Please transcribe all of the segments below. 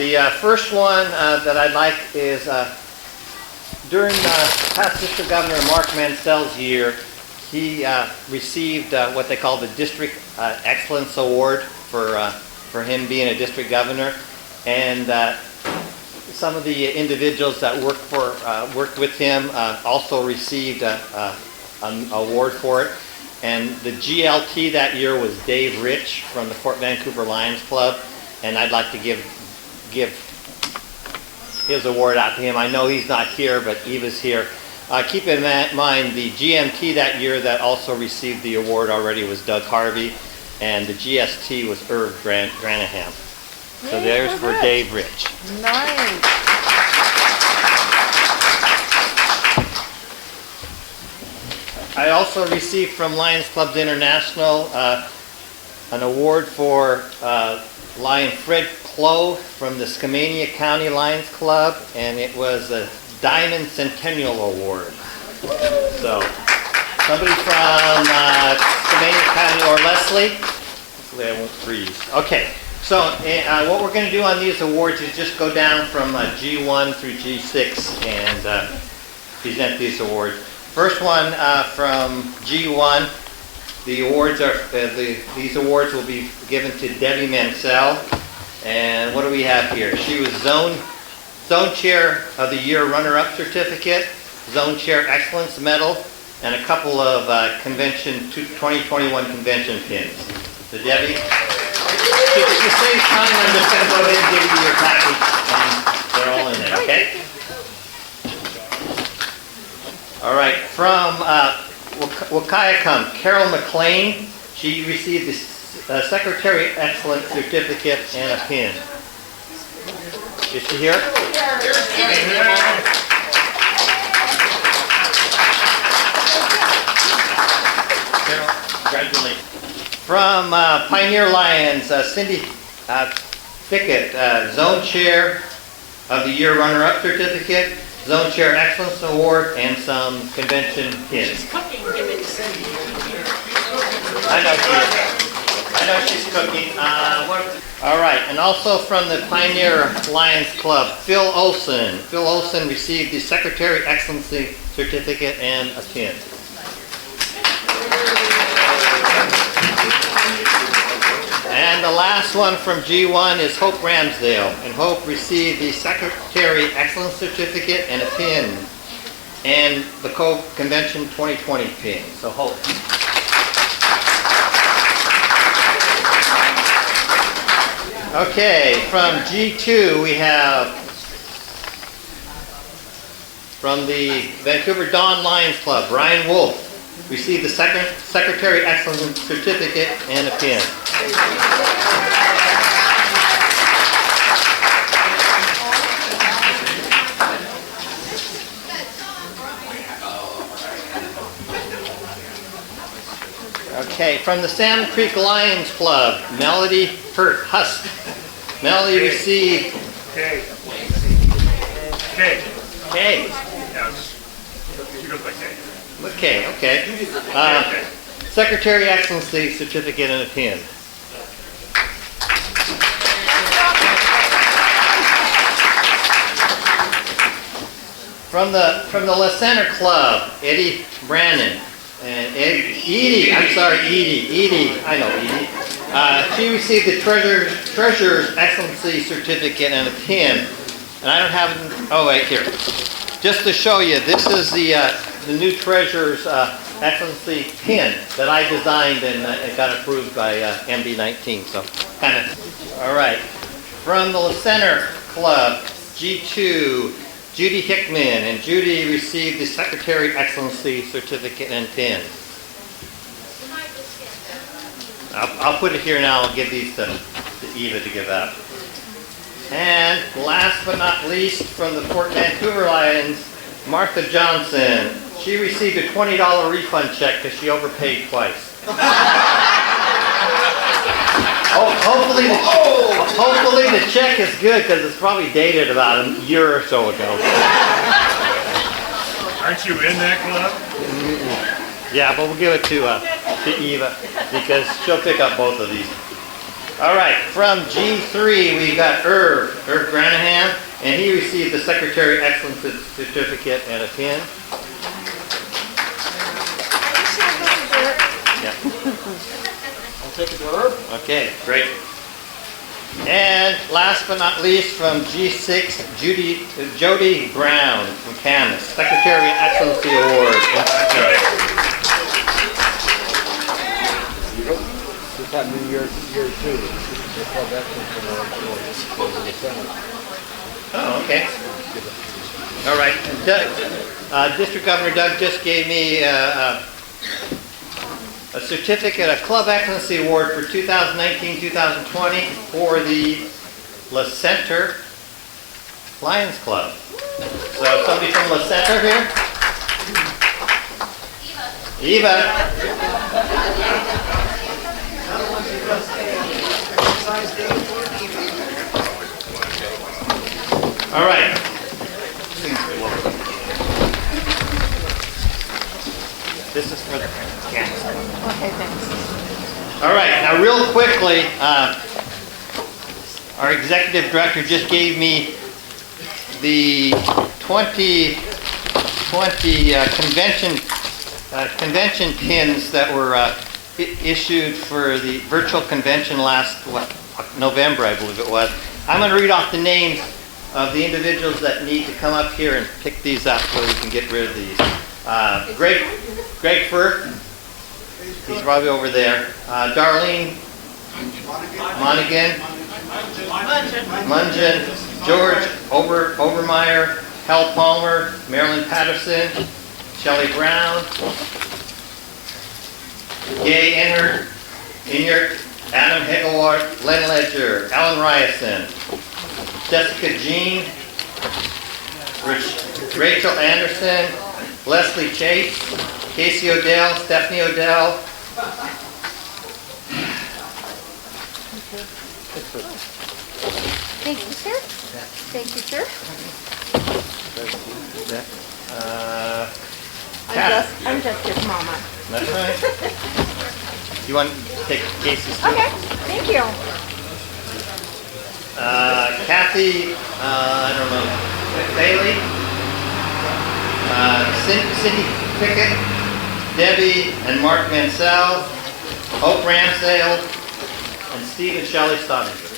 The first one that I'd like is during past District Governor Mark Mansell's year, he received what they call the District Excellence Award for him being a district governor, and some of the individuals that worked with him also received an award for it. And the GLT that year was Dave Rich from the Fort Vancouver Lions Club, and I'd like to give his award out to him. I know he's not here, but Eva's here. Keep in mind, the GMT that year that also received the award already was Doug Harvey, and the GST was Irv Granaham. So there's for Dave Rich. Nice. I also received from Lions Clubs International an award for Lion Fred Clough from the Skamania County Lions Club, and it was a Diamond Centennial Award. So, somebody from Skamania County or Leslie? Hopefully I won't freeze. Okay, so what we're going to do on these awards is just go down from G1 through G6 and present these awards. First one from G1, the awards are these awards will be given to Debbie Mansell. And what do we have here? She was Zone Chair of the Year Runner-Up Certificate, Zone Chair Excellence Medal, and a couple of 2021 convention pins. So Debbie, to save time, I'm just going to go ahead and give you your package, and they're all in there, okay? All right, from Wakayakum, Carol McLean. She received the Secretary Excellence Certificate and a pin. Is she here? Carol, congratulations. From Pioneer Lions, Cindy Fickett, Zone Chair of the Year Runner-Up Certificate, Zone Chair Excellence Award, and some convention pins. I know she is. I know she's cooking. All right, and also from the Pioneer Lions Club, Phil Olson. Phil Olson received the Secretary Excellency Certificate and a pin. And the last one from G1 is Hope Ramsdale, and Hope received the Secretary Excellence Certificate and a pin, and the Convention 2020 pin. So Hope. Okay, from G2 we have from the Vancouver Dawn Lions Club, Ryan Wolf received the Secretary Excellence Certificate and a pin. Okay, from the Salmon Creek Lions Club, Melody Husk. Melody received K. Yeah, she goes by K. okay. Secretary Excellency Certificate and a pin. From the La Center Club, Eddie Brannon. And Edie, I know Edie. She received the Treasurer's Excellency Certificate and a pin. And I don't have it, oh wait, here. Just to show you, this is the new Treasurer's Excellency pin that I designed, and it got approved by MD19, so kind of. All right. From the La Center Club, G2, Judy Hickman, and Judy received the Secretary Excellency Certificate and pin. I'll put it here now. I'll give these to Eva to give out. And last but not least, from the Fort Vancouver Lions, Martha Johnson. She received a $20 refund check because she overpaid twice. Hopefully the check is good because it's probably dated about a year or so ago. Aren't you in that club? Yeah, but we'll give it to Eva because she'll pick up both of these. All right, from G3, we got Irv Granahan, and he received the Secretary Excellency Certificate and a pin. Yeah. I'll take it to Herb. Okay, great. And last but not least, from G6, Jody Brown from Camas, Secretary Excellency Award. This happened in year 2. The Club Excellence Award for the Senate. Oh, okay. All right. District Governor Doug just gave me a certificate, a Club Excellency Award for 2019-2020 for the La Center Lions Club. So somebody from La Center here? Eva. All right. This is for the camera. Okay, thanks. All right, now real quickly, our executive director just gave me the 2020 convention pins that were issued for the virtual convention last November, I believe it was. I'm going to read off the names of the individuals that need to come up here and pick these up so we can get rid of these. Greg Firth, he's probably over there. Darlene Monaghan, Mungen, George Overmeyer, Hal Palmer, Marilyn Patterson, Shelley Brown, Gay Inert, Adam Hegewart, Len Ledger, Alan Ryerson, Jessica Jean, Rachel Anderson, Leslie Chase, Casey Odell, Stephanie Odell. Thank you, sir. Thank you, sir. I'm just his mama. That's right. You want to take Casey's too? Okay, thank you. Kathy, I don't know, Bailey, Cindy Pickett, Debbie and Mark Mansell, Hope Ramsdale, and Steve and Shelley Stottinger.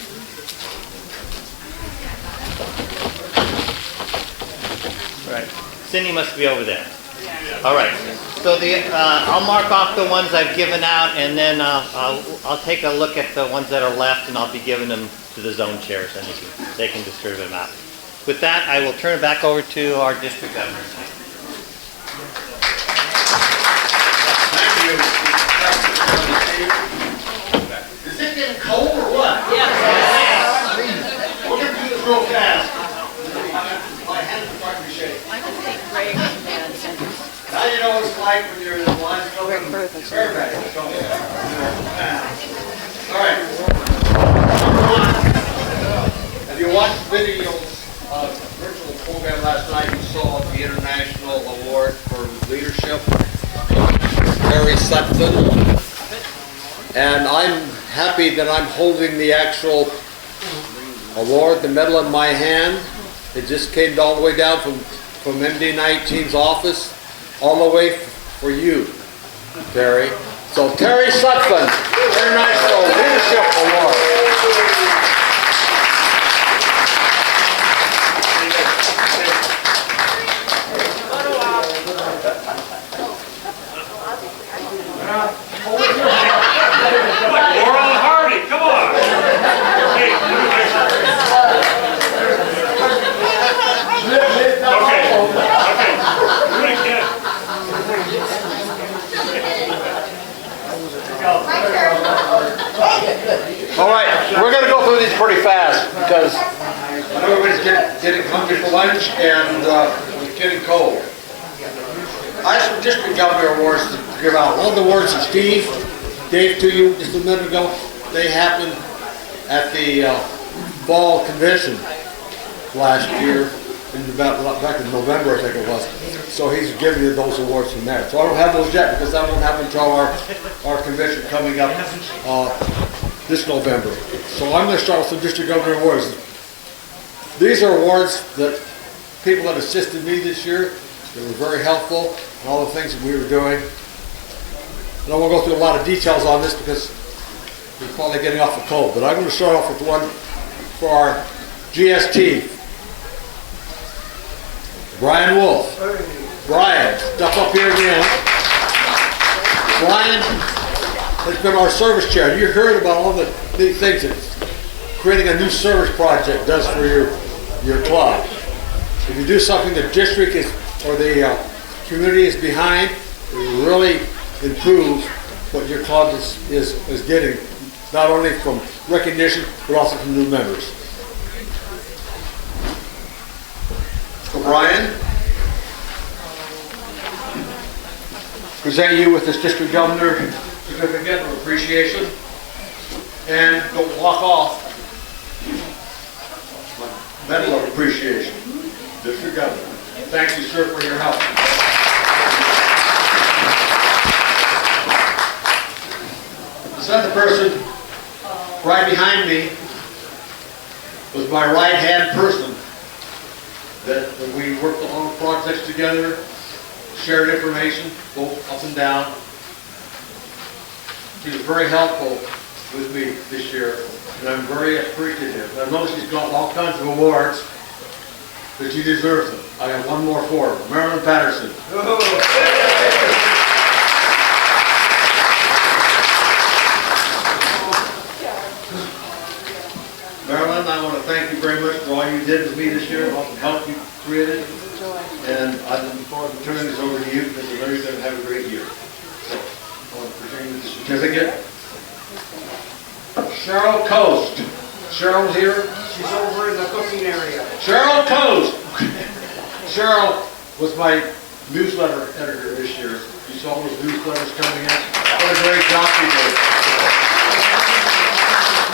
Right. Cindy must be over there. All right. So I'll mark off the ones I've given out, and then I'll take a look at the ones that are left, and I'll be giving them to the zone chairs, and they can distribute them out. With that, I will turn it back over to our district governor. Thank you. Is it getting cold or what? Yes. We're going to do this real fast. My hands are starting to shake. I can take Greg and Now you know what it's like when you're in the lines Greg going Firth. Fairbanks. All right. Number one, if you watched the videos of the virtual program last night, you saw the International Award for Leadership, Terry Sutphin. And I'm happy that I'm holding the actual award, the medal in my hand. It just came all the way down from MD19's office, all the way for you, Terry. So Terry Sutphin, International Leadership Award. Laurel Hardy, come on. Hey, okay, do it again. All right, we're going to go through these pretty fast because everybody's getting hungry for lunch and it's getting cold. I have some district governor awards to give out. One of the awards that Steve gave to you just a minute ago, they happened at the fall convention last year, back in November, I think it was. So he's giving you those awards from there. So I don't have those yet because I won't have them until our convention coming up this November. So I'm going to start with the District Governor Awards. These are awards that people that assisted me this year, they were very helpful in all the things that we were doing. And I won't go through a lot of details on this because we're probably getting off the cold, but I'm going to start off with one for our GST. Brian Wolf. Brian, step up here again. Brian has been our service chair. You heard about all the things that creating a new service project does for your club. If you do something the district is or the community is behind, it really improves what your club is getting, not only from recognition but also from new members. So Brian, present you with this district governor certificate of appreciation, and don't walk off. Medal of appreciation, district governor. Thank you, sir, for your help. This other person right behind me was my right-hand person that we worked on projects together, shared information, both up and down. He was very helpful with me this year, and I'm very appreciative. I know she's got all kinds of awards, but she deserves them. I have one more for her. Marilyn Patterson. Marilyn, I want to thank you very much for all you did with me this year, all the help you created. And I'm looking forward to turning this over to you because I know you're going to have a great year. So, I want to present you with the certificate. Cheryl Coast. Cheryl here? She's over in the cooking area. Cheryl Coast. Cheryl was my newsletter editor this year. You saw those newsletters coming in. What a great job she did.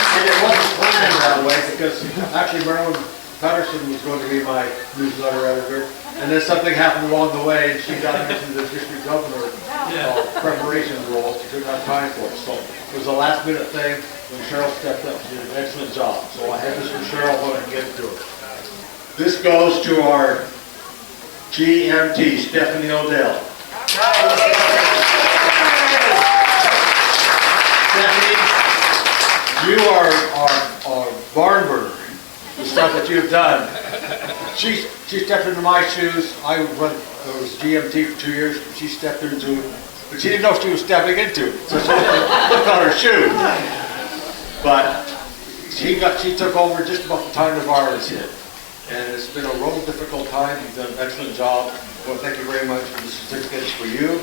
And it wasn't planned that way because actually Marilyn Patterson was going to be my newsletter editor. And then something happened along the way and she got into the district governor preparation role. She couldn't have time for it. So it was a last minute thing when Cheryl stepped up. She did an excellent job. So I have this from Cheryl, but I can get it to her. This goes to our GMT, Stephanie Odell. Stephanie, you are our barn burner, the stuff that you've done. She stepped into my shoes. I was GMT for 2 years. She stepped into it, but she didn't know what she was stepping into, so she looked on her shoe. But she took over just about the time the virus hit. And it's been a real difficult time. You've done an excellent job. Well, thank you very much for the certificate. It's for you.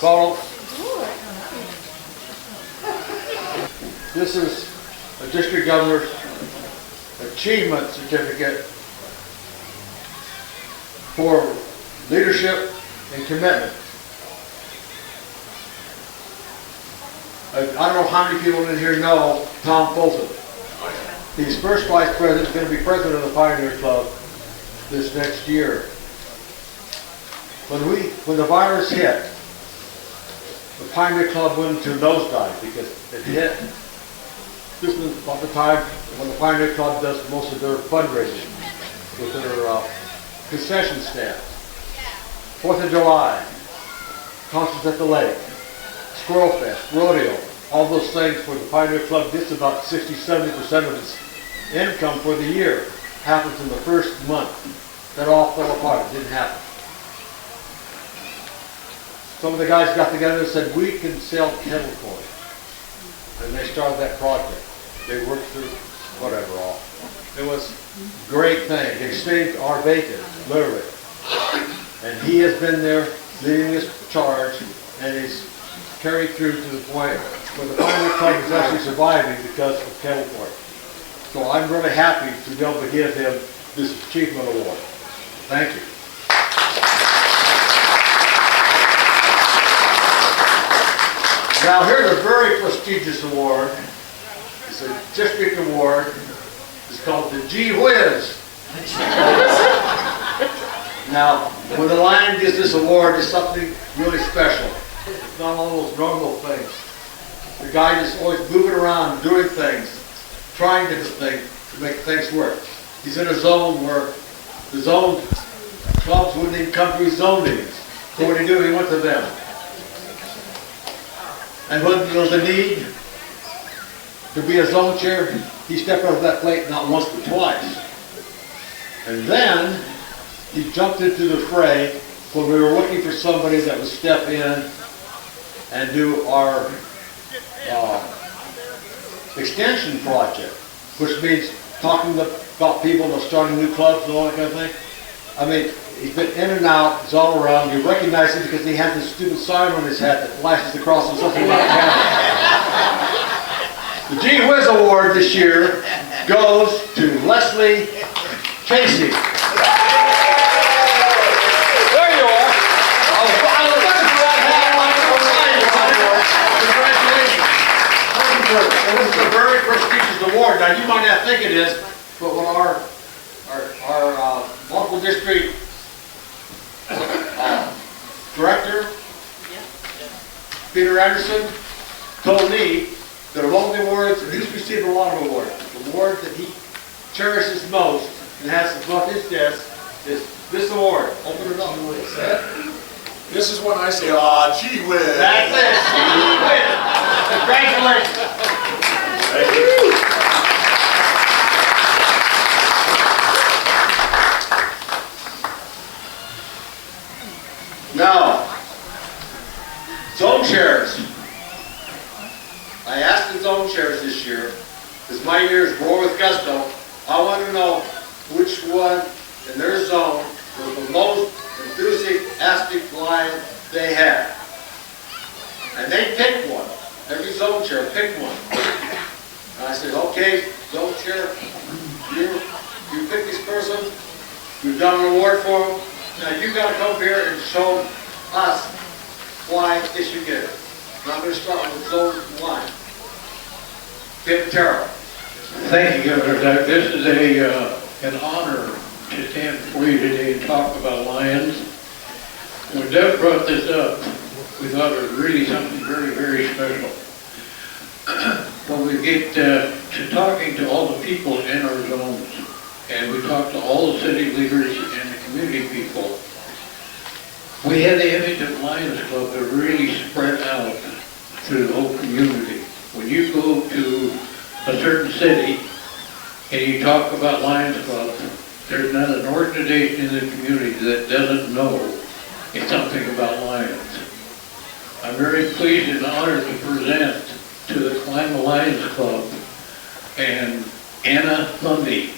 Photo. This is a district governor's achievement certificate for leadership and commitment. I don't know how many people in here know Tom Fulton. He's first vice president, going to be president of the Pioneer Club this next year. When the virus hit, the Pioneer Club went into nosedive because it hit. This was about the time when the Pioneer Club does most of their fundraising with their concession stand. 4th of July, concerts at the lake. Squirrel Fest, rodeo, all those things for the Pioneer Club gets about 60-70% of its income for the year. Happens in the first month. That all fell apart. It didn't happen. Some of the guys got together and said, we can sell kettle corn. And they started that project. They worked through whatever all. It was a great thing. They saved our bacon, literally. And he has been there leading this charge, and he's carried through to the point where the Pioneer Club is actually surviving because of kettle corn. So I'm really happy to be able to give him this achievement award. Thank you. Now here's a very prestigious award. It's a district award. It's called the G Whiz. Now, when the Lion gives this award, it's something really special. It's not all those normal things. The guy is always moving around, doing things, trying different things to make things work. He's in a zone where the zone clubs wouldn't even come to his zone meetings. So what did he do? He went to them. And when there was a need to be a zone chair, he stepped up to that plate not once but twice. And then he jumped into the fray when we were looking for somebody that would step in and do our extension project, which means talking about people that are starting new clubs and all that kind of thing. I mean, he's been in and out, it's all around. You recognize him because he has this stupid sign on his hat that flashes across and something about camera. The G Whiz Award this year goes to Leslie Casey. There you are. I was looking for that hat. Congratulations. And this is a very prestigious award. Now, you might not think it is, but when our local district director, Peter Anderson, told me that of all the awards, and he's received a lot of awards, the award that he cherishes most and has above his desk is this award. Open it up. This is when I say, "Aw, gee whiz." That's it. Congratulations. Thank you. Now, zone chairs. I asked the zone chairs this year, because my years roar with gusto, I want to know which one in their zone was the most enthusiastic lion they had. And they picked one. Every zone chair picked one. And I said, okay, zone chair, you pick this person, you've done an award for them, now you've got to come here and show us why they should get it. And I'm going to start with zone 1. Tim Terrell. Thank you, Governor Doug. This is an honor to stand before you today and talk about lions. When Doug brought this up, we thought it was really something very, very special. When we get to talking to all the people in our zones, and we talk to all the city leaders and the community people, we had the image of Lions Club that really spread out through the whole community. When you go to a certain city and you talk about Lions Club, there's not an organization in the community that doesn't know something about lions. I'm very pleased and honored to present to the Climate Lions Club and Anna Lundy,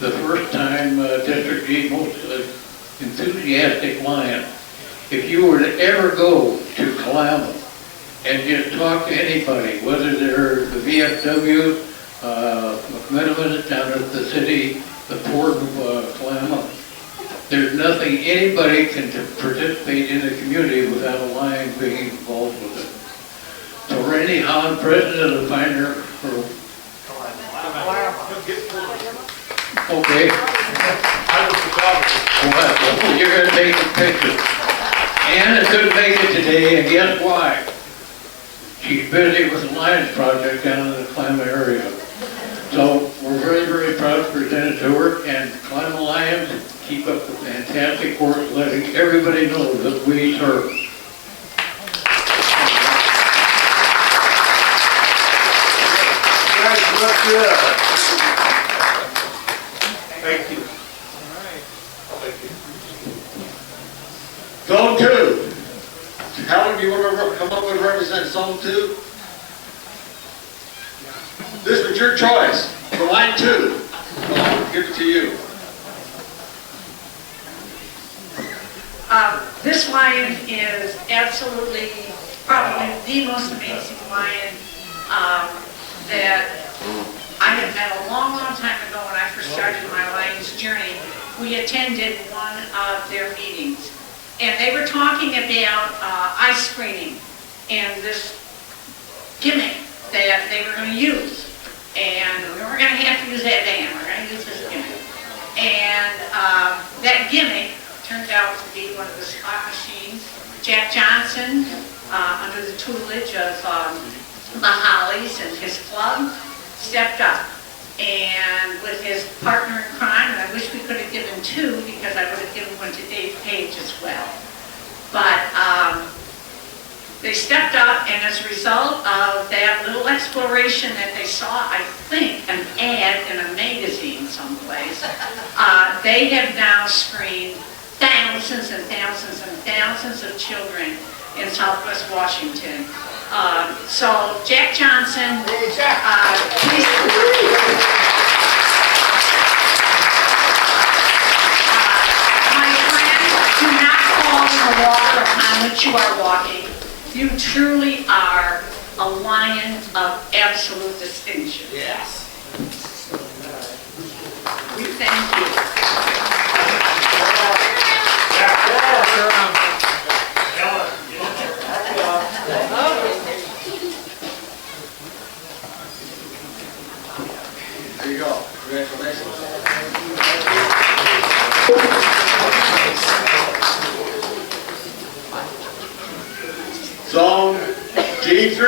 the first time District G most enthusiastic lion. If you were to ever go to Kalama and just talk to anybody, whether they're the VFW, McMenamin down at the city, the port of Kalama, there's nothing anybody can participate in the community without a lion being involved with it. So Randy Hahn, president of the Pioneer Group. Okay. Well, you're going to take the picture. Anna couldn't make it today, and guess why? She's busy with the Lions Project down in the Klamath area. So we're very, very proud to present it to her, and Klamath Lions keep up the fantastic work letting everybody know that we serve. Thank you. Zone 2. Helen, do you want to come up and represent Zone 2? This was your choice for line 2. I'll give it to you. This lion is absolutely, probably the most amazing lion that I have met a long, long time ago when I first started my Lions journey. We attended one of their meetings, and they were talking about ice screening and this gimmick that they were going to use. And we weren't going to have to use that van, we're going to use this gimmick. And that gimmick turned out to be one of the slot machines. Jack Johnson, under the tutelage of the Hollies and his club, stepped up. And with his partner in crime, and I wish we could have given two because I would have given one to Dave Page as well. But they stepped up, and as a result of that little exploration that they saw, I think, an ad in a magazine someplace, they have now screened thousands and thousands and thousands of children in Southwest Washington. So Jack Johnson, please. My friend, do not fall in the water upon which you are walking. You truly are a lion of absolute distinction. Yes. We thank you. There you go. Congratulations. Zone G3.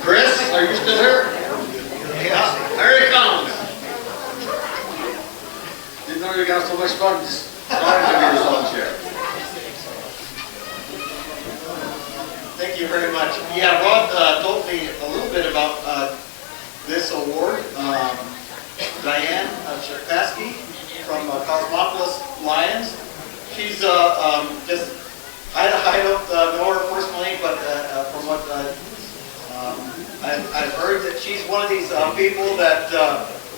Chris, are you still here? Yeah. There he comes. Didn't know you got so much fun just starting to be your zone chair. Thank you very much. Yeah, Rod told me a little bit about this award. Diane Cherkasky from Cosmopolis Lions. She's just, I don't know her personally, but from what I've heard that she's one of these people that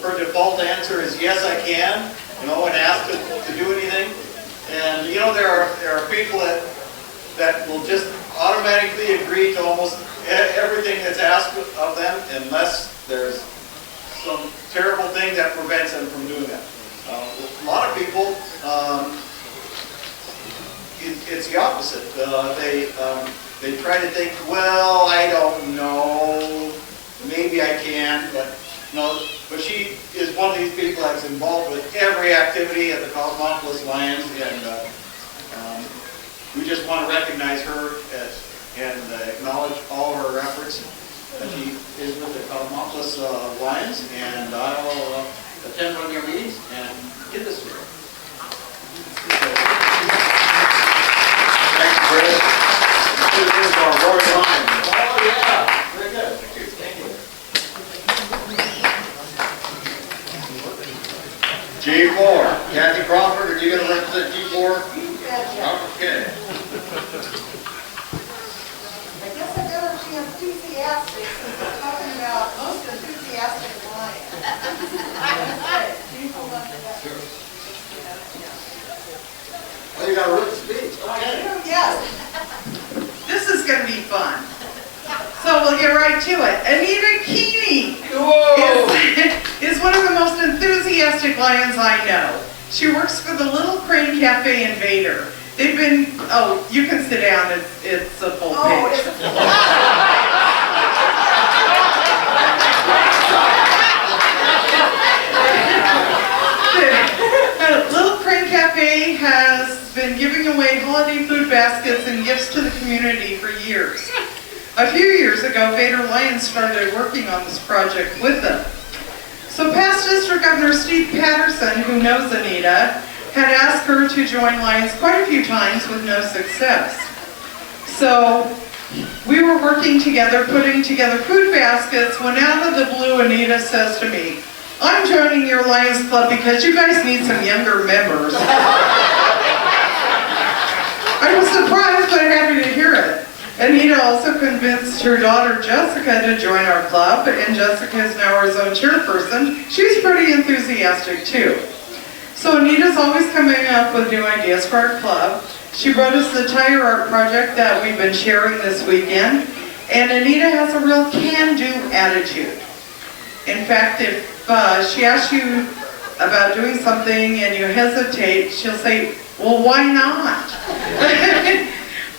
her default answer is yes, I can, and ask to do anything. And there are people that will just automatically agree to almost everything that's asked of them unless there's some terrible thing that prevents them from doing that. A lot of people, it's the opposite. They try to think, well, I don't know, maybe I can, but no. But she is one of these people that's involved with every activity at the Cosmopolis Lions, and we just want to recognize her and acknowledge all her efforts. She is with the Cosmopolis Lions, and I'll attend one of your meetings and get this to her. Thanks, Chris. This is our Roy Lion. Oh, yeah. Very good. Thank you. G4. Kathy Crawford, are you going to represent G4? Okay. I guess I better be enthusiastic since we're talking about most enthusiastic lions. Well, you got a written speech. Okay. Yes. This is going to be fun. So we'll get right to it. Anita Keeney is one of the most enthusiastic lions I know. She works for the Little Crane Cafe in Vader. They've been, you can sit down, it's a full page. It's a full Little Crane Cafe has been giving away holiday food baskets and gifts to the community for years. A few years ago, Vader Lions started working on this project with them. So past District Governor Steve Patterson, who knows Anita, had asked her to join Lions quite a few times with no success. So we were working together, putting together food baskets, when out of the blue, Anita says to me, "I'm joining your Lions Club because you guys need some younger members." I was surprised but happy to hear it. Anita also convinced her daughter Jessica to join our club, and Jessica is now our zone chairperson. She's pretty enthusiastic too. So Anita's always coming up with new ideas for our club. She wrote us the tire art project that we've been sharing this weekend, and Anita has a real can-do attitude. In fact, if she asks you about doing something and you hesitate, she'll say, "Well, why not?"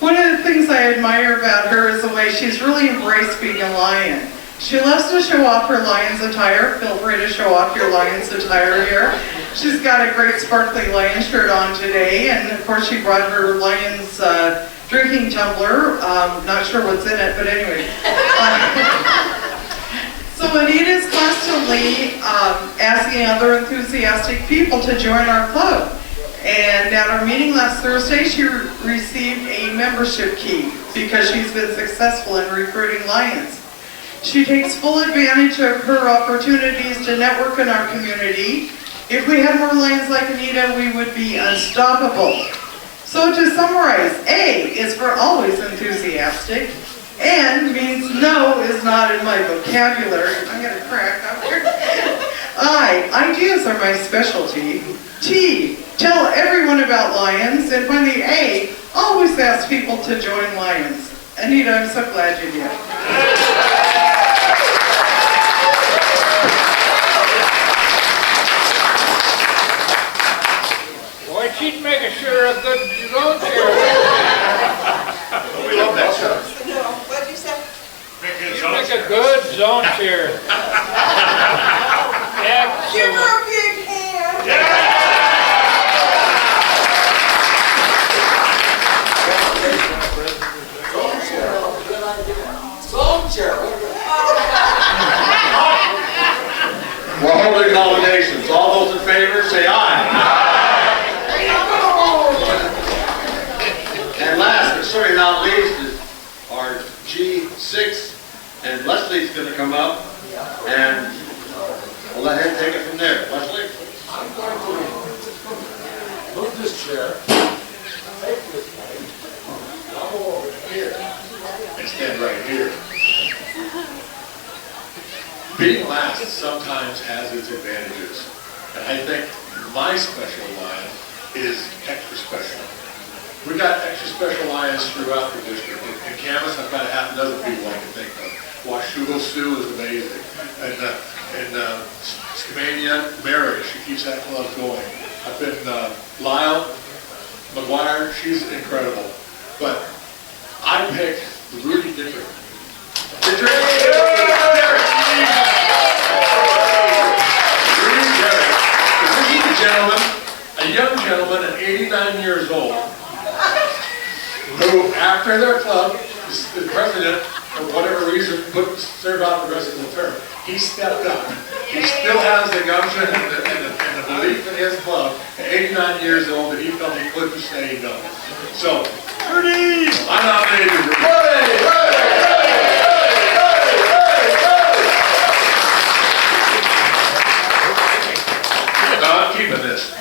One of the things I admire about her is the way she's really embraced being a lion. She loves to show off her Lions attire. Feel free to show off your Lions attire here. She's got a great sparkly Lions shirt on today, and of course she brought her Lions drinking tumbler. Not sure what's in it, but anyway. So Anita is constantly asking other enthusiastic people to join our club. And at our meeting last Thursday, she received a membership key because she's been successful in recruiting Lions. She takes full advantage of her opportunities to network in our community. If we had more Lions like Anita, we would be unstoppable. So to summarize, A is for always enthusiastic. N means no is not in my vocabulary. I'm going to crack up here. I, ideas are my specialty. T, tell everyone about Lions. And finally, A, always ask people to join Lions. Anita, I'm so glad you did. Boy, she'd make a sure a good zone chair. We love that show. What'd you say? She'd make a good zone chair. Give Excellent. her a big hand. We're holding nominations. All those in favor, say aye. And last, but certainly not least, is our G6, and Leslie's going to come up, and we'll let her take it from there. Leslie? I'm going to move this chair, take this mic, and I'll go over here and stand right here. Being last sometimes has its advantages, and I think my special line is extra special. We got extra special lines throughout the district. In Camas, I've got a half a dozen people I can think of. Washugo Sue is amazing. And Scamania, Mary, she keeps that club going. I've been Lyle McGuire, she's incredible. But I picked Rudy Dicker. Rudy He's a gentleman, a young gentleman at 89 years old, who, after their club, the president, for whatever reason, couldn't serve out the rest of the term. He stepped up. He still has the gumption and the belief in his club at 89 years old that he felt he couldn't say no. So, Rudy! I nominated Rudy. No, I'm keeping this.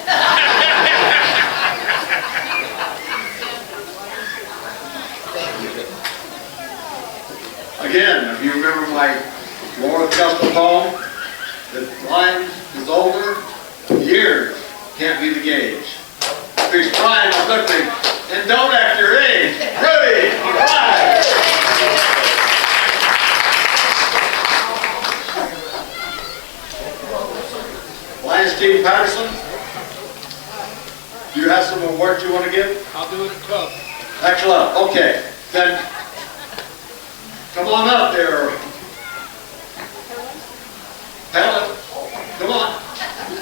Again, if you remember my Laura Custom poem, the line is older, years can't be the gauge. Be strong, quickly, and don't act your age. Ready, five. Lion Steve Patterson, do you have some awards you want to give? I'll do it at club. Excellent, okay. Then, come on up there. Helen, come on.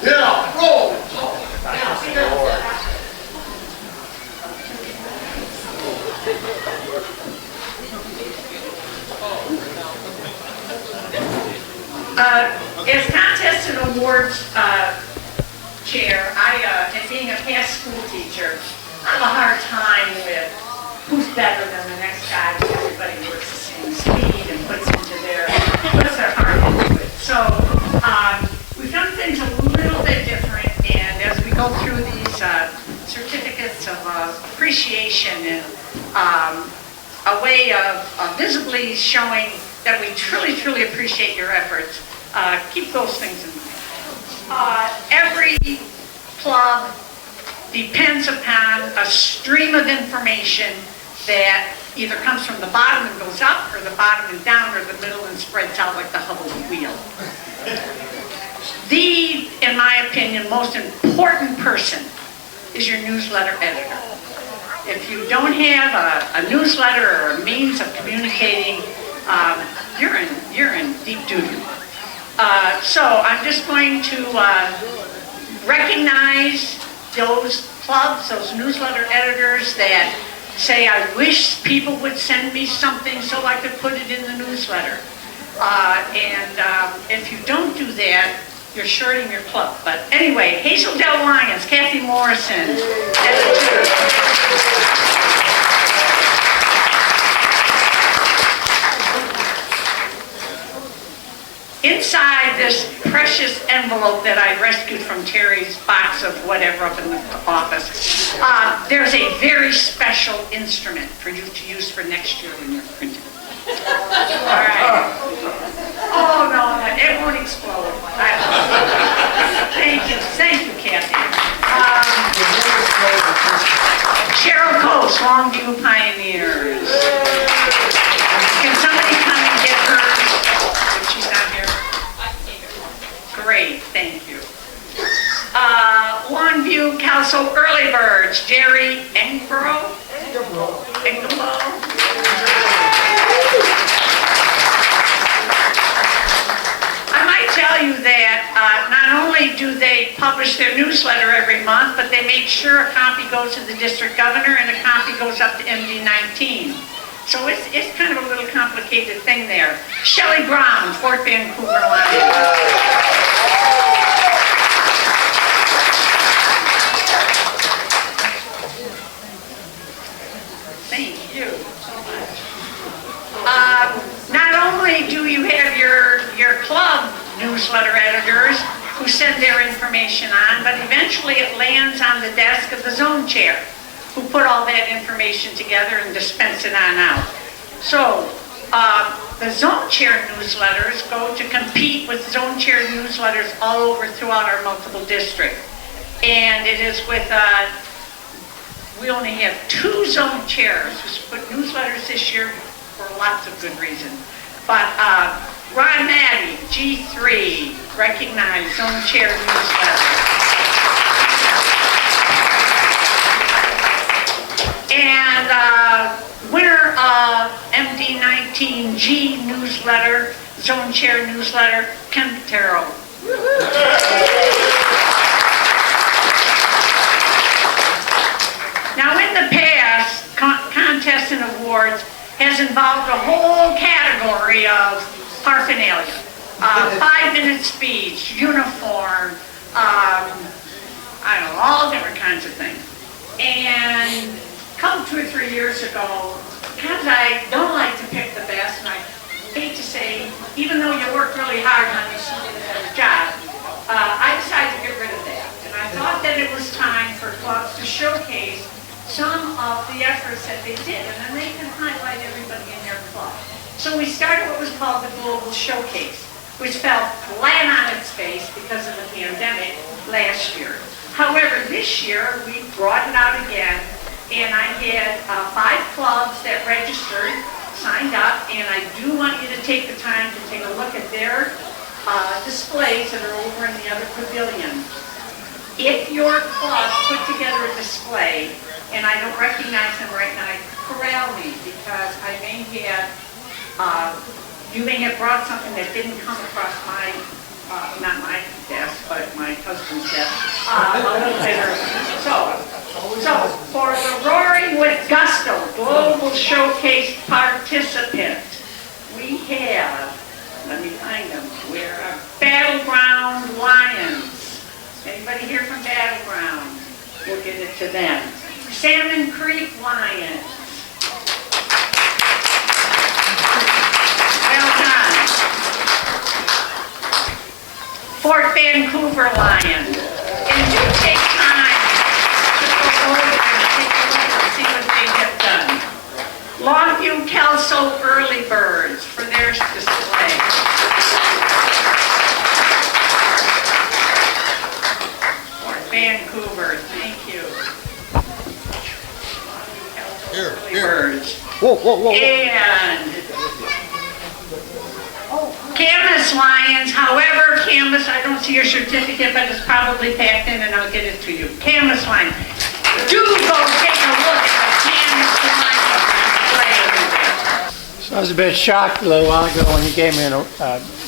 Yeah, roll. As contest and awards chair, and being a past school teacher, I have a hard time with who's better than the next guy. Everybody works the same speed and puts their heart into it. So we've done things a little bit different, and as we go through these certificates of appreciation and a way of visibly showing that we truly, truly appreciate your efforts, keep those things in mind. Every club depends upon a stream of information that either comes from the bottom and goes up, or the bottom and down, or the middle and spreads out like the Hubble wheel. The, in my opinion, most important person is your newsletter editor. If you don't have a newsletter or a means of communicating you're in deep doo-doo. So I'm just going to recognize those clubs, those newsletter editors that say, I wish people would send me something so I could put it in the newsletter. If you don't do that, you're shorting your club. But anyway, Hazel Del Lyons, Kathy Morrison, editor. Inside this precious envelope that I rescued from Terry's box of whatever up in the office, there's a very special instrument for you to use for next year when you're printing. All right. Oh, no, it won't explode. Thank you, Kathy. Cheryl Coast, Longview Pioneers. Can somebody come and get hers? If she's not here. Great, thank you. Longview Council Early Birds, Jerry Engbro. I might tell you that not only do they publish their newsletter every month, but they make sure a copy goes to the district governor and a copy goes up to MD19. So it's kind of a little complicated thing there. Shelley Brown, Fort Vancouver Lions. Thank you so much. Not only do you have your club newsletter editors who send their information on, but eventually it lands on the desk of the zone chair, who put all that information together and dispense it on out. So the zone chair newsletters go to compete with zone chair newsletters all over throughout our multiple districts. And it is with, we only have 2 zone chairs who put newsletters this year for lots of good reasons. But Ron Maddy, G3, recognized zone chair newsletter. And winner of MD19 G newsletter, zone chair newsletter, Ken Patero. Now in the past, contests and awards has involved a whole category of paraphernalia. 5-minute speech, uniform, I don't know, all different kinds of things. And come 2 or 3 years ago, because I don't like to pick the best, and I hate to say, even though you work really hard on this job, I decided to get rid of that. And I thought that it was time for clubs to showcase some of the efforts that they did, and then they can highlight everybody in their club. So we started what was called the Global Showcase, which fell flat on its face because of the pandemic last year. However, this year we brought it out again, and I had 5 clubs that registered, signed up, and I do want you to take the time to take a look at their displays that are over in the other pavilion. If your club put together a display, and I don't recognize them right now, corral me, because I may have, you may have brought something that didn't come across my, not my desk, but my husband's desk, a little bit early. So for the Roaring with Gusto Global Showcase participant, we have, let me find them, we're Battleground Lions. Anybody here from Battleground? We'll give it to them. Salmon Creek Lions. Well done. Fort Vancouver Lions. And do take time to go over and take a look and see what they have done. Longview Kelso Early Birds for their display. Fort Vancouver, thank you. Birds. Whoa, whoa, whoa. And Camas Lions, however, Camas, I don't see your certificate, but it's probably packed in and I'll get it to you. Camas Lions. Do go take a look at the Camas Lions display. I was a bit shocked a little while ago when you gave me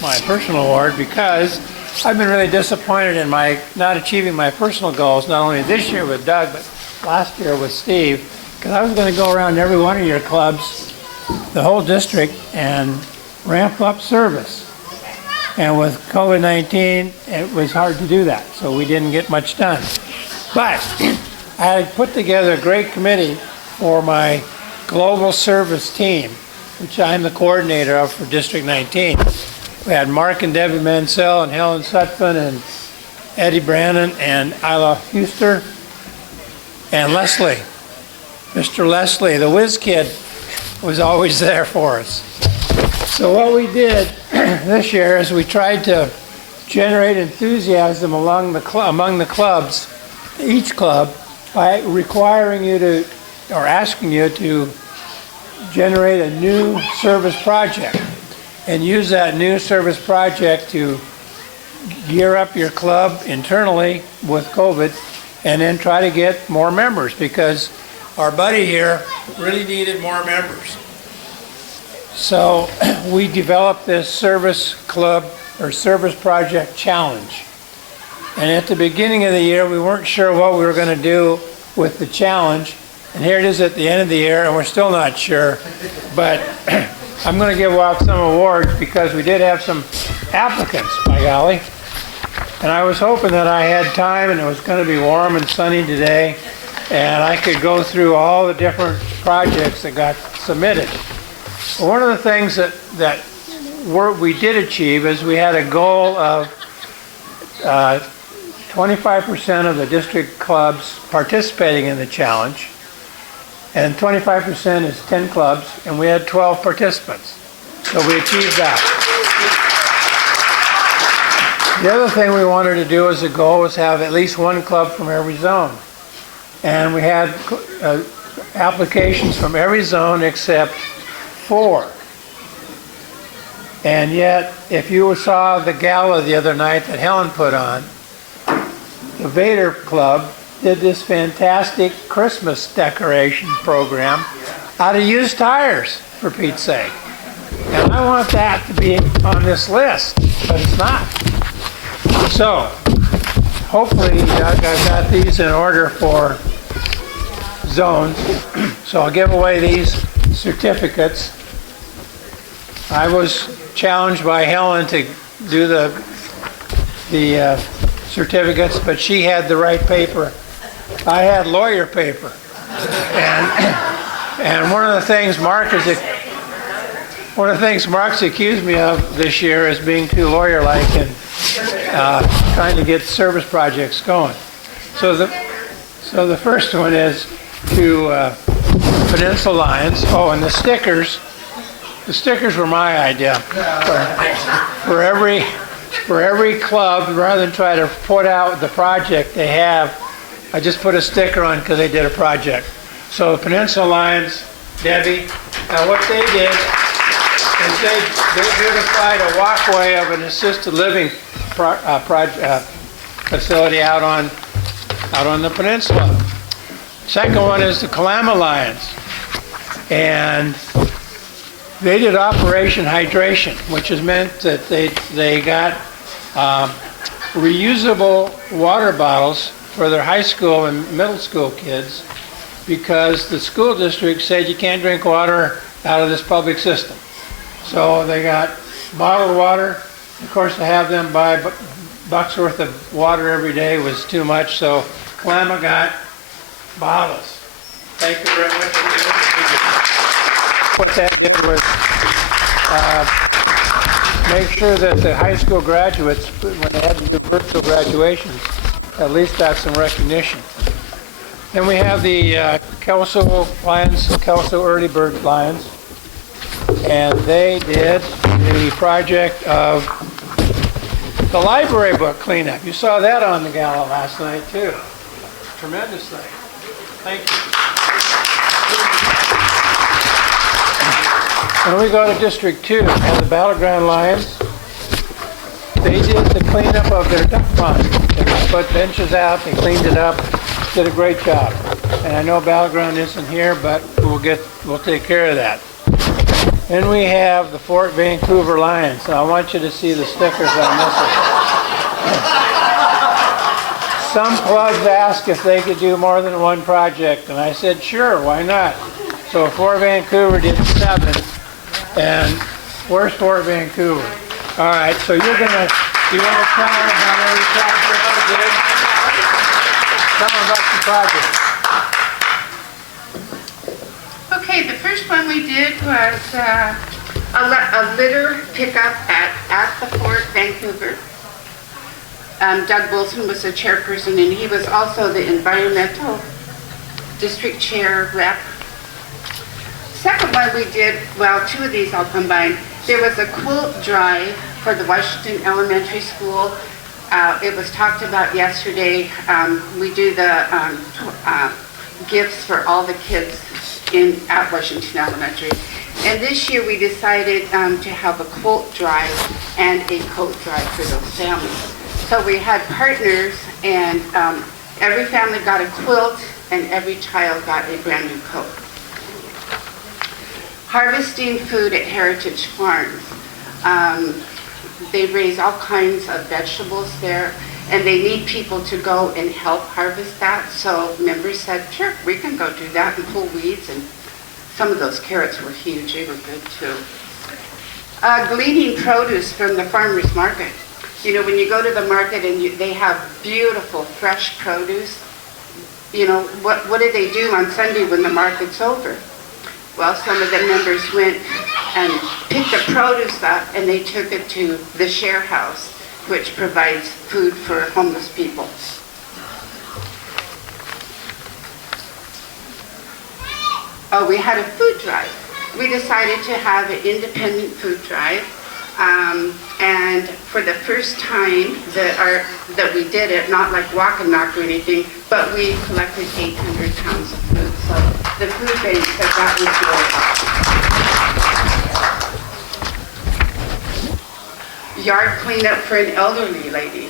my personal award, because I've been really disappointed in my not achieving my personal goals, not only this year with Doug, but last year with Steve, because I was going to go around every one of your clubs, the whole district, and ramp up service. And with COVID-19, it was hard to do that, so we didn't get much done. But I had put together a great committee for my global service team, which I'm the coordinator of for District 19. We had Mark and Debbie Mansell and Helen Sutphin and Eddie Brannon and Isla Huster and Leslie. Mr. Leslie, the whiz kid, was always there for us. So what we did this year is we tried to generate enthusiasm among the clubs, each club, by requiring you to, or asking you to generate a new service project and use that new service project to gear up your club internally with COVID, and then try to get more members, because our buddy here really needed more members. So we developed this service club or service project challenge. And at the beginning of the year, we weren't sure what we were going to do with the challenge. And here it is at the end of the year, and we're still not sure. But I'm going to give out some awards because we did have some applicants, by golly. And I was hoping that I had time and it was going to be warm and sunny today, and I could go through all the different projects that got submitted. One of the things that we did achieve is we had a goal of 25% of the district clubs participating in the challenge, and 25% is 10 clubs, and we had 12 participants. So we achieved that. The other thing we wanted to do as a goal was have at least one club from every zone. And we had applications from every zone except 4. And yet, if you saw the gala the other night that Helen put on, the Vader Club did this fantastic Christmas decoration program out of used tires, for Pete's sake. And I want that to be on this list, but it's not. So, hopefully I've got these in order for zones. So I'll give away these certificates. I was challenged by Helen to do the certificates, but she had the right paper. I had lawyer paper. And one of the things Mark's accused me of this year is being too lawyer-like and trying to get service projects going. So the first one is to Peninsula Lions. Oh, and the stickers were my idea. For every club, rather than try to put out the project they have, I just put a sticker on because they did a project. So Peninsula Lions, Debbie, what they did is they beautified a walkway of an assisted living facility out on the peninsula. Second one is the Kalama Lions, and they did Operation Hydration, which has meant that they got reusable water bottles for their high school and middle school kids, because the school district said you can't drink water out of this public system. So they got bottled water. Of course, to have them buy bucks worth of water every day was too much, so Kalama got bottles. Thank you very much. What that did was make sure that the high school graduates, when they had to do virtual graduations, at least got some recognition. Then we have the Kelso Lions, Kelso Early Bird Lions, and they did the project of the library book cleanup. You saw that on the gala last night too. Tremendous thing. Thank you. When we go to District 2, we have the Battleground Lions. They did the cleanup of their duck pond. They put benches out, they cleaned it up, did a great job. And I know Battleground isn't here, but we'll take care of that. Then we have the Fort Vancouver Lions. Now, I want you to see the stickers on this one. Some clubs asked if they could do more than one project, and I said, sure, why not? So Fort Vancouver did 7, and where's Fort Vancouver? All right, so you're gonna, you want to tell them how many projects you did? Tell them about the project. Okay, the first one we did was a litter pickup at the Fort Vancouver. Doug Wilson was the chairperson, and he was also the environmental district chair rep. Second one we did, well, 2 of these I'll combine. There was a quilt drive for the Washington Elementary School. It was talked about yesterday. We do the gifts for all the kids at Washington Elementary. And this year we decided to have a quilt drive and a coat drive for those families. So we had partners, and every family got a quilt and every child got a brand new coat. Harvesting food at Heritage Farms. They raise all kinds of vegetables there, and they need people to go and help harvest that. So members said, sure, we can go do that and pull weeds, and some of those carrots were huge. They were good too. Gleaning produce from the farmer's market. You know, when you go to the market and they have beautiful fresh produce, you know, what do they do on Sunday when the market's over? Well, some of the members went and picked the produce up and they took it to the share house, which provides food for homeless people. Oh, we had a food drive. We decided to have an independent food drive. And for the first time that we did it, not like walk and knock or anything, but we collected 800 pounds of food. So the food bank said that was good. Yard cleanup for an elderly lady.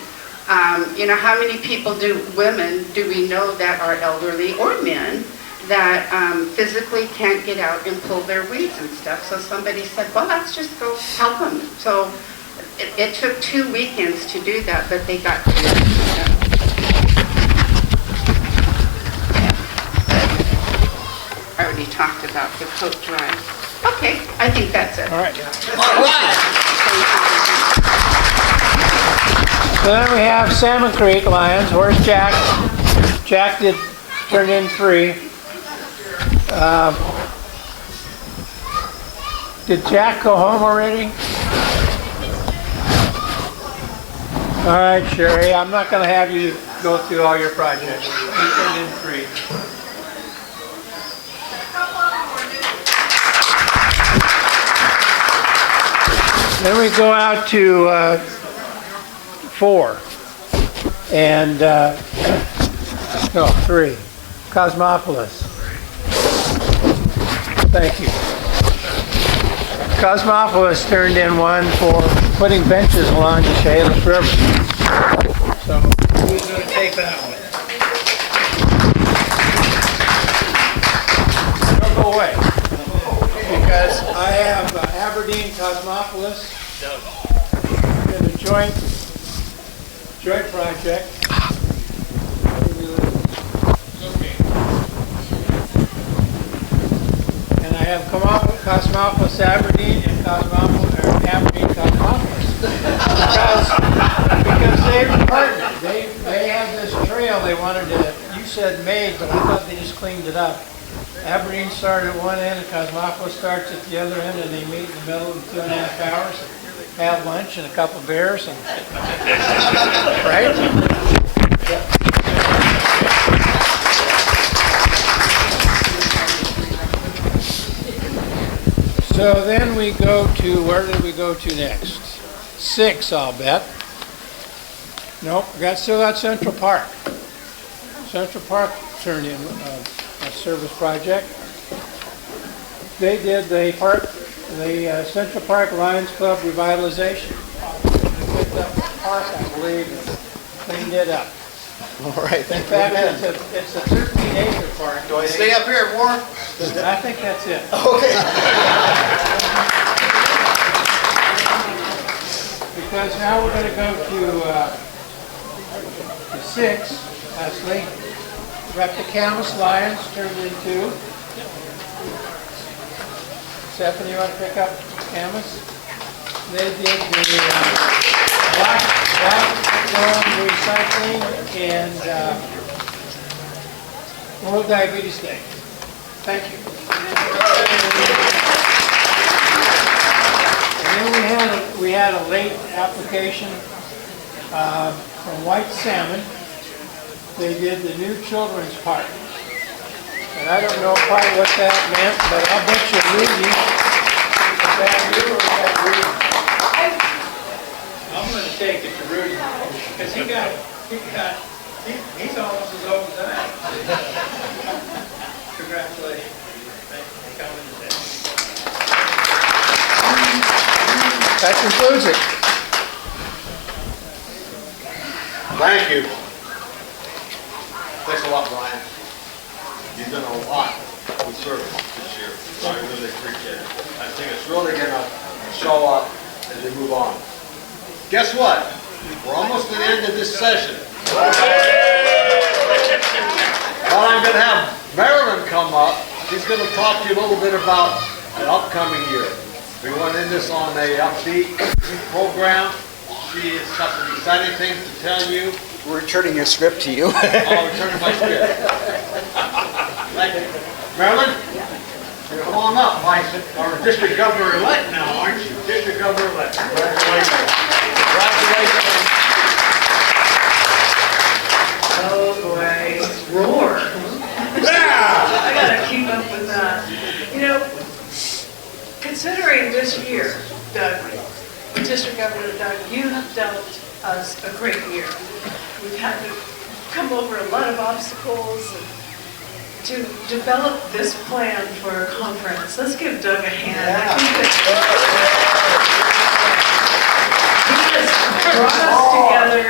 You know, how many women do we know that are elderly, or men, that physically can't get out and pull their weeds and stuff? So somebody said, well, let's just go help them. So it took 2 weekends to do that, but they got to do it. I already talked about the coat drive. Okay, I think that's it. All right. So then we have Salmon Creek Lions. Where's Jack? Jack did turn in 3. Did Jack go home already? All right, Sherry, I'm not going to have you go through all your projects. You turned in 3. Then we go out to 4 and no, 3. Cosmopolis. Thank you. Cosmopolis turned in 1 for putting benches along the Chehalis River. So who's going to take that one? Don't go away. Because I have Aberdeen Cosmopolis in a joint project. And I have Cosmopolis Aberdeen and Aberdeen Cosmopolis. because they were partnered. They have this trail they wanted to, you said made, but I thought they just cleaned it up. Aberdeen started at one end and Cosmopolis starts at the other end, and they meet in the middle in 2.5 hours and have lunch and a couple of beers. And, right? So then we go to, where did we go to next? 6, I'll bet. Nope, still got Central Park. Central Park turned in a service project. They did the Central Park Lions Club revitalization. They picked up the park, I believe, and cleaned it up. All right, In fact, it's a 13-acre park. Do I stay up here more? I think that's it. Okay. because now we're going to go to 6, Leslie. Repticamus lions turned into. Stephanie, you want to pick up Camus? They did the black dome recycling and World Diabetes Day. Thank you. And then we had a late application from White Salmon. They did the new children's park. And I don't know quite what that meant, but I'll bet you Rudy, is that you or is that Rudy? I'm going to take it to Rudy, because he's almost as old as I am. Congratulations. Thanks for coming today. That concludes it. Thank you. Thanks a lot, Brian. You've done a lot with service this year. I really appreciate it. I think it's really going to show up as we move on. Guess what? We're almost at the end of this session. But I'm going to have Marilyn come up. She's going to talk to you a little bit about an upcoming year. We went in this on a upbeat program. She has got some exciting things to tell you. We're returning your script to you. Oh, returning my script. Thank you. Marilyn? Come on up, our district governor-elect now, aren't you? District governor-elect. Congratulations. Congratulations. Oh boy, roar. Yeah! I gotta keep up with that. You know, considering this year, Doug, District Governor Doug, you have dealt us a great year. We've had to come over a lot of obstacles and to develop this plan for a conference. Let's give Doug a hand. I think that he has brought us together,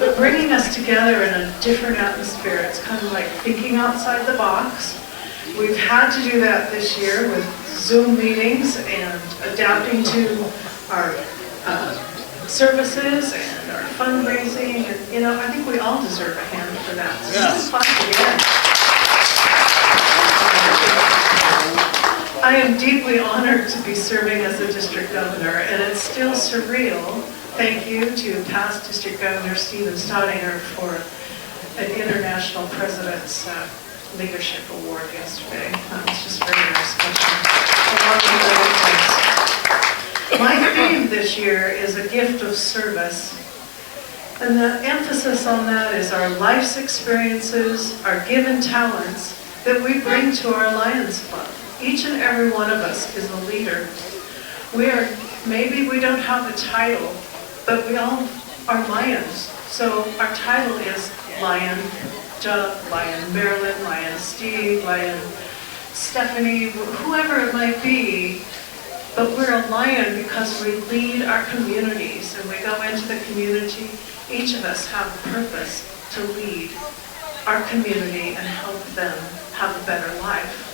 but bringing us together in a different atmosphere. It's kind of like thinking outside the box. We've had to do that this year with Zoom meetings and adapting to our services and our fundraising, and you know, I think we all deserve a hand for that. So this is fun again. I am deeply honored to be serving as the district governor, and it's still surreal. Thank you to past district governor Stephen Staudinger for an international president's leadership award yesterday. That was just very, very special. Along with other things. My theme this year is a gift of service. And the emphasis on that is our life's experiences, our given talents that we bring to our Lions Club. Each and every one of us is a leader. Maybe we don't have a title, but we all are lions. So our title is Lion Doug, Lion Marilyn, Lion Steve, Lion Stephanie, whoever it might be. But we're a lion because we lead our communities and we go into the community. Each of us have a purpose to lead our community and help them have a better life.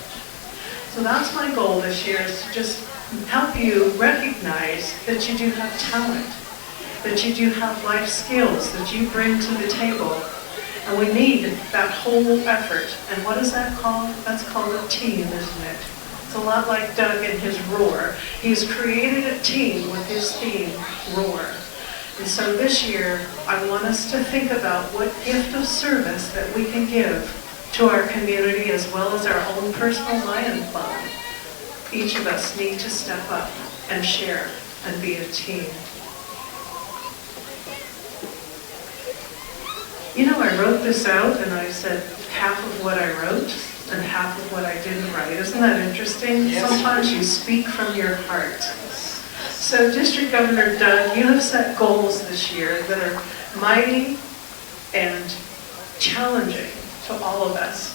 So that's my goal this year, is to just help you recognize that you do have talent, that you do have life skills that you bring to the table. And we need that whole effort. And what is that called? That's called a team, isn't it? It's a lot like Doug and his roar. He's created a team with his theme, Roar. And so this year, I want us to think about what gift of service that we can give to our community as well as our own personal Lion Club. Each of us need to step up and share and be a team. You know, I wrote this out and I said half of what I wrote and half of what I didn't write. Isn't that interesting? Yes. Sometimes you speak from your heart. So District Governor Doug, you have set goals this year that are mighty and challenging to all of us.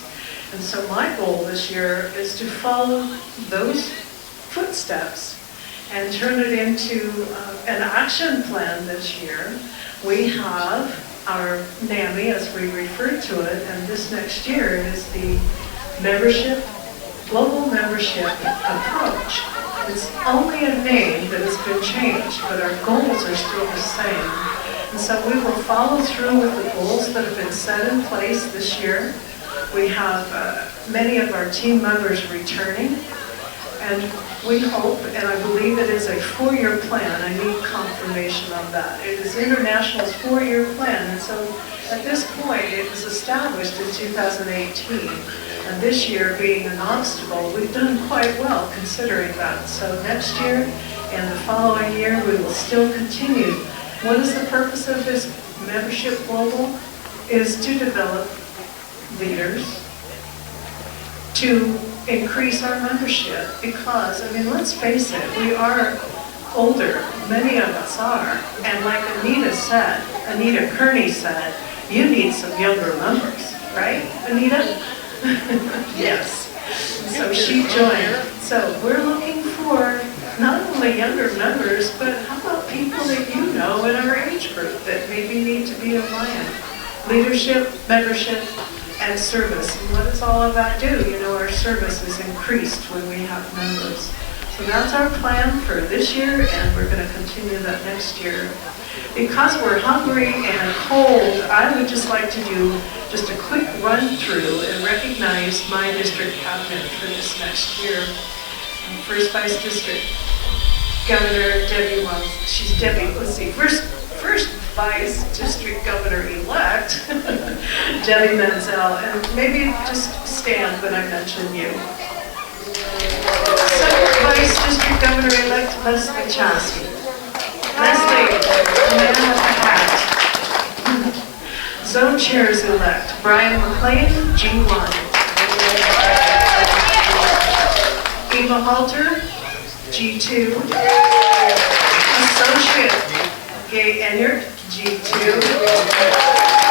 And so my goal this year is to follow those footsteps and turn it into an action plan this year. We have our NAMI, as we refer to it, and this next year is the global membership approach. It's only a name that has been changed, but our goals are still the same. And so we will follow through with the goals that have been set in place this year. We have many of our team members returning, and we hope, and I believe it is a 4-year plan. I need confirmation on that. It is International's 4-year plan, and so at this point, it was established in 2018. And this year being an obstacle, we've done quite well considering that. So next year and the following year, we will still continue. What is the purpose of this membership global? Is to develop leaders, to increase our membership, because, I mean, let's face it, we are older, many of us are, and like Anita Kearney said, you need some younger members, right, Anita? Yes. So she joined. So we're looking for not only younger members, but how about people that you know in our age group that maybe need to be a lion? Leadership, membership, and service. And what does all of that do? You know, our service is increased when we have members. So that's our plan for this year, and we're going to continue that next year. Because we're hungry and cold, I would just like to do just a quick run through and recognize my district cabinet for this next year. First Vice District Governor Debbie Wells. She's Debbie, let's see, first Vice District Governor-elect, Debbie Menzel, and maybe just stand when I mention you. Second Vice District Governor-elect, Leslie Chaskey. Leslie, the man with the hat. Zone Chairs-elect, Brian McLean, G Whiz. Eva Halter, G2. Associate Gay Enyart, G2.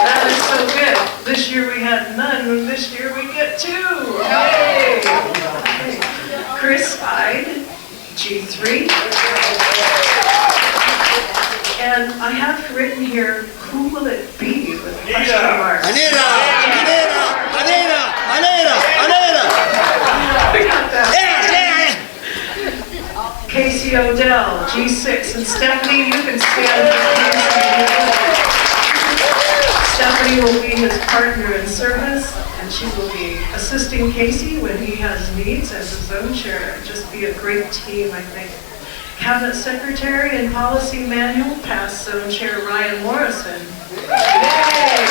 That is so good. This year we had none, and this year we get 2. Yay! Chris Hyde, G3. And I have written here, who will it be with question marks? Anita! We got that. Casey Odell, G6, and Stephanie, you can stand with Casey. Stephanie will be his partner in service, and she will be assisting Casey when he has needs as his zone chair. Just be a great team, I think. Cabinet Secretary and Policy Manual, past Zone Chair Ryan Morrison. Yay!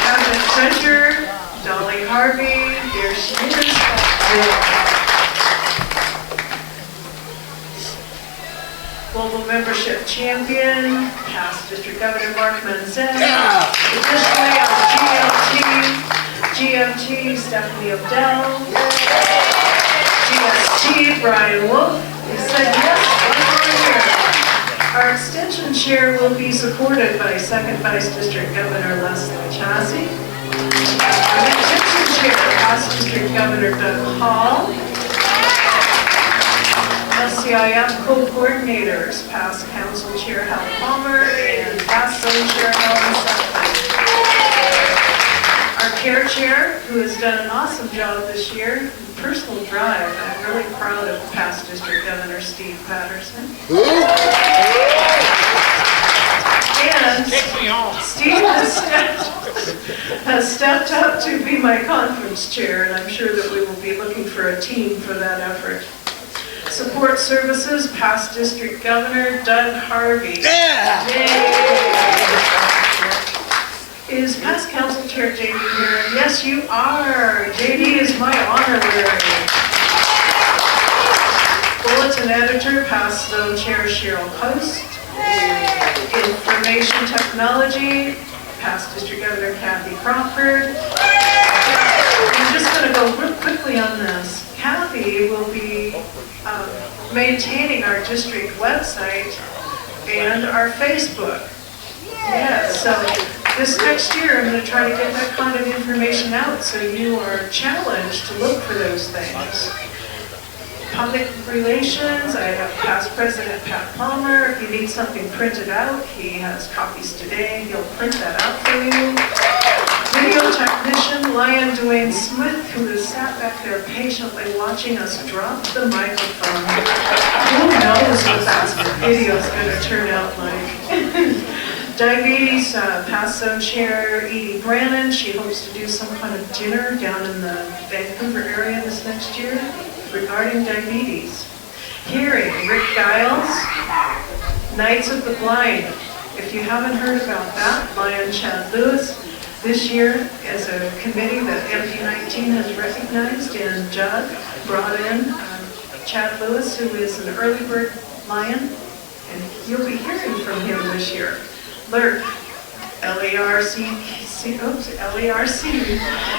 Cabinet Treasurer, Dolly Harvey, there she is. Global Membership Champion, past District Governor Mark Menzel. Additionally, on GMT, Stephanie Odell. GST, Brian Wolf. He said yes, 1 more year. Our extension chair will be supported by Second Vice District Governor Leslie Chaskey. Our extension chair, past District Governor Doug Hall. LCIF co-coordinators, past Council Chair Hal Palmer and past Zone Chair Helen Sutton. Our care chair, who has done an awesome job this year, personal drive. I'm really proud of past District Governor Steve Patterson. And Steve has stepped up to be my conference chair, and I'm sure that we will be looking for a team for that effort. Support Services, past District Governor Doug Harvey. Yeah! Yay! Is past Council Chair JD here? Yes, you are. JD is my honorary. Bulletin Editor, past Zone Chair Cheryl Post. Information Technology, past District Governor Kathy Crawford. I'm just going to go real quickly on this. Kathy will be maintaining our district website and our Facebook. Yeah, so this next year I'm going to try to get that kind of information out so you are challenged to look for those things. Public relations, I have past President Pat Palmer. If you need something printed out, he has copies today. He'll print that out for you. Video technician Lion Dwayne Smith, who has sat back there patiently watching us drop the microphone. Who knows what that video is going to turn out like. Diabetes past zone chair Edie Brannon. She hopes to do some kind of dinner down in the Vancouver area this next year regarding diabetes. Hearing, Rick Giles. Knights of the Blind. If you haven't heard about that, Lion Chad Lewis this year is a committee that MD19 has recognized, and Judd brought in Chad Lewis, who is an early bird lion, and you'll be hearing from him this year. Lurk, LARC,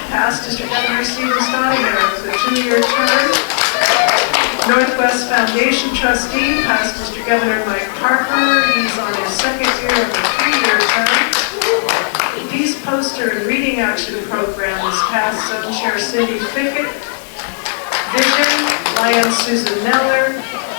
past District Governor Stephen Stottinger with a 2-year term. Northwest Foundation trustee, past District Governor Mike Parker. He's on his 2nd year of a 3-year term. Peace Poster and Reading Action Programs, past Zone Chair Cindy Fickett. Vision, Lion Susan Neller.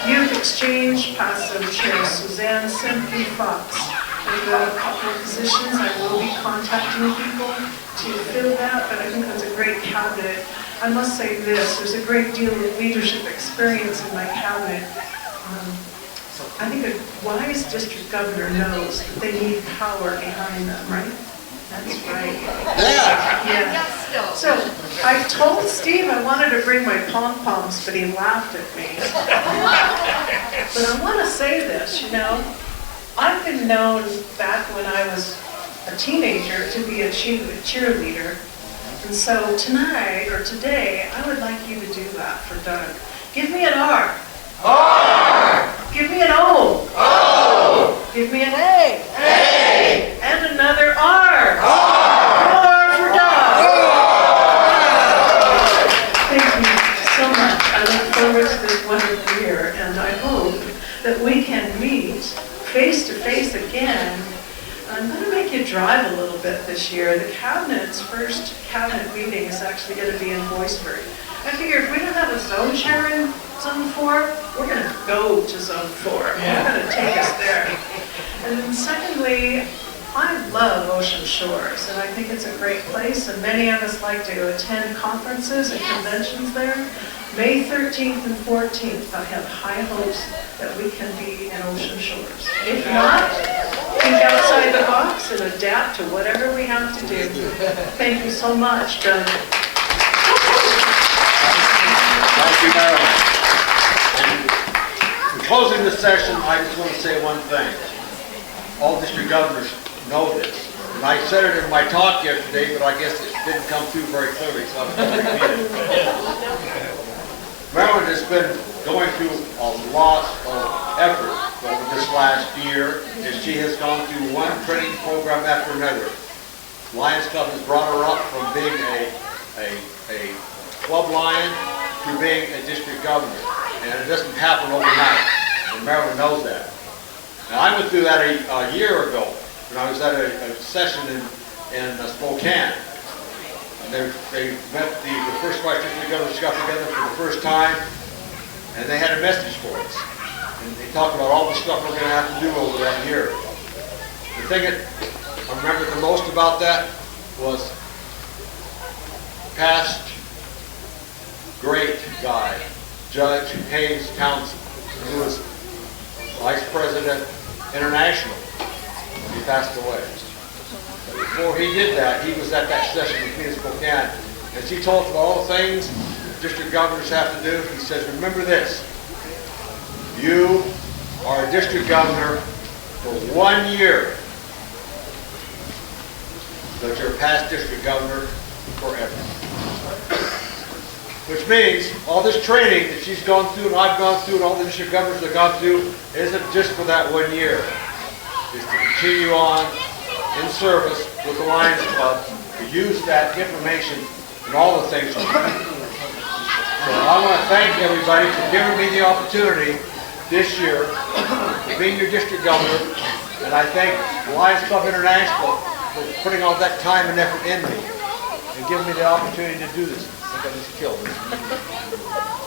Youth Exchange, past Zone Chair Suzanne Simply Fox. We've got a couple of positions. I will be contacting people to fill that, but I think that's a great cabinet. I must say this, there's a great deal of leadership experience in my cabinet. I think a wise district governor knows that they need power behind them, right? That's right. Yeah. So I told Steve I wanted to bring my pom-poms, but he laughed at me. But I want to say this, you know, I've been known back when I was a teenager to be a cheerleader. And so tonight, or today, I would like you to do that for Doug. Give me an R. R. Give me an O. O. Give me an A. A. And another R. R. R for Doug. R. Thank you so much. I look forward to this wonderful year, and I hope that we can meet face to face again. I'm going to make you drive a little bit this year. The cabinet's first cabinet meeting is actually going to be in Boisford. I figured if we don't have a zone chair in Zone 4, we're going to go to Zone 4. We're going to take us there. And then secondly, I love Ocean Shores, and I think it's a great place, and many of us like to attend conferences and conventions there. May 13th and 14th, I have high hopes that we can be in Ocean Shores. If not, think outside the box and adapt to whatever we have to do. Thank you so much, Doug. Thank you, Marilyn. And in closing this session, I just want to say one thing. All district governors know this. And I said it in my talk yesterday, but I guess it didn't come through very clearly, so I'm going to repeat it. Maryland has been going through a lot of effort over this last year as she has gone through one training program after another. Lions Club has brought her up from being a club lion to being a district governor. And it doesn't happen overnight, and Maryland knows that. Now, I went through that a year ago when I was at a session in Spokane. And they met the first vice district governors got together for the first time, and they had a message for us. And they talked about all the stuff we're going to have to do over that year. The thing that I remember the most about that was past great guy, Judge Hayes Townsend, who was Vice President International. He passed away. Before he did that, he was at that session with me in Spokane, and he told us about all the things district governors have to do. He says, remember this, you are a district governor for 1 year, but you're a past district governor forever. Which means all this training that she's gone through and I've gone through and all the district governors have gone through isn't just for that 1 year. It's to continue on in service with the Lions Club to use that information and all the things. So I want to thank everybody for giving me the opportunity this year for being your district governor, and I thank the Lions Club International for putting all that time and effort in me and giving me the opportunity to do this. I think I just killed me.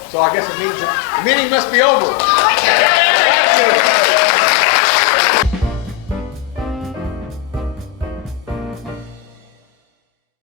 So I guess it means that the meeting must be over. Thank you.